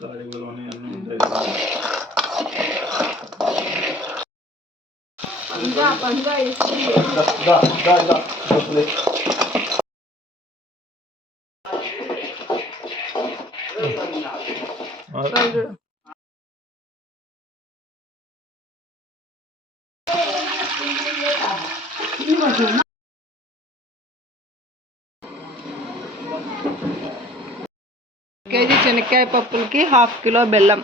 ಕಾರ್ಯಗಳನ್ನು Thank you. KG శనక్కాయ పప్పులకి హాఫ్ కిలో బెల్లం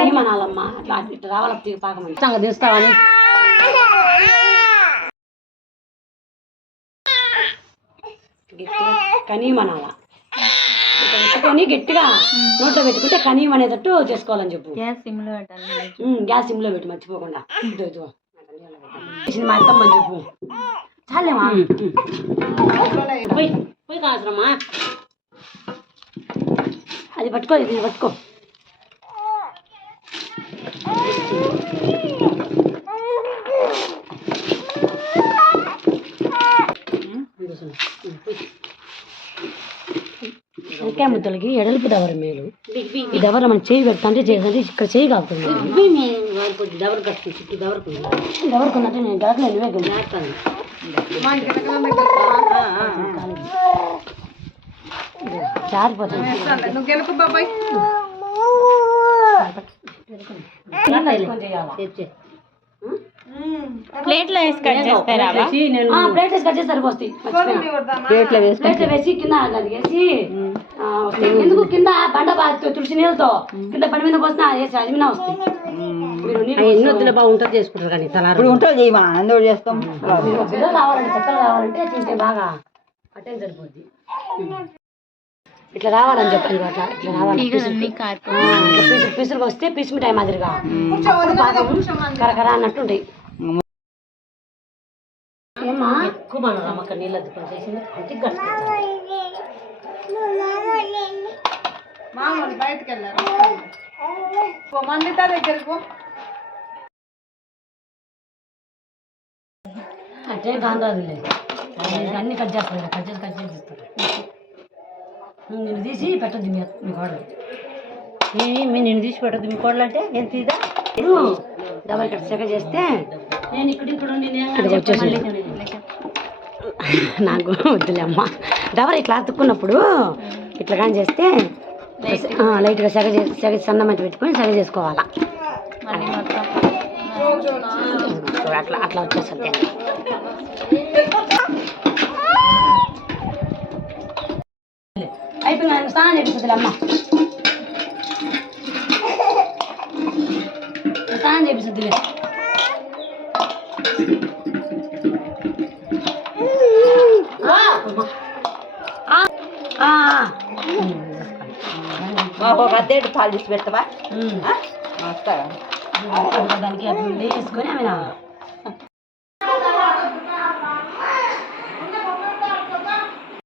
ఏమనాలమ్మా అట్లా ఇట్లా రావాలి? పాకమని. సంగతి తీస్తావని గట్టిగా కనీమనాల పెట్టుకొని గట్టిగా నోట్లో పెట్టుకుంటే కనీయం అనేటట్టు చేసుకోవాలని చెప్పు. గ్యాస్ సిమ్లో పెట్టాలి గ్యాస్ సిమ్లో పెట్టి మర్చిపోకుండా. ఇదో మా అత్తమ్మని చెప్పు. చాలేమా? పోయి పోయి కాసరమ్మా అది పట్టుకో ఇది పట్టుకో. శనక్కాయ ముద్దలకి ఎడల్పు దవర మేలు. ఈ దవర మనం చేయి పెడతాంటే చేసి ఇక్కడ చేయి కాకుండా. దవరకుందంటే నేను బాబాయ్. ప్లేట్లో వేసి కట్ చేస్తారా ప్లేట్ వేసి కట్ చేసి సరిపోతాయి ప్లేట్లో వేసి ప్లేట్లో వేసి కింద వేసి. ఎందుకు కింద బండ తులసి నీళ్ళతో కింద బండి మీద పోసిన వేసి అది మీద వస్తాయి. బాగుంటుంది చేసుకుంటారు కానీ తల ఇప్పుడు ఉంటుంది చేయమా? అందులో చేస్తాం. బిడ్డలు రావాలంటే చక్కలు రావాలంటే తింటే బాగా సరిపోద్ది. ఇట్లా రావాలని చెప్పండి అట్లా ఇట్లా రావాలి పీసులు పీసులు వస్తే పీసు మిఠాయి మాదిరిగా. కరకర ఎక్కువ మన రమ్మక్క నీళ్ళు అద్దుకొని చేసింది మామూలు బయటకు వెళ్ళారు. మందిత దగ్గరకు. అంటే కాందాదులే అన్ని కట్ చేస్తారు కట్ చేసి కట్ చేసి ఇస్తారు నేను తీసి పెట్టద్దు మీ మీ కోడలు మీ నేను తీసి పెట్టదు మీ కోడలు అంటే నేను తీదా? ఇప్పుడు డబల్ కట్ సెక చేస్తే నేను ఇక్కడ ఇక్కడ ఉండి నేను వచ్చేసి నాకు వద్దులే అమ్మ. డబల్ ఇట్లా అతుక్కున్నప్పుడు ఇట్లా కానీ చేస్తే లైట్గా సెగ సెగ సన్నమంట పెట్టుకొని సెగ చేసుకోవాలా. అట్లా అట్లా వచ్చేస్తుంది అయిపోయింది స్నానం చేపిస్తుంది అమ్మ. స్నానం చేపిస్తుంది ఒక అద్దెడు పాలు తీసి పెడతావా వస్తారా దానికి వేసుకొని ఆమె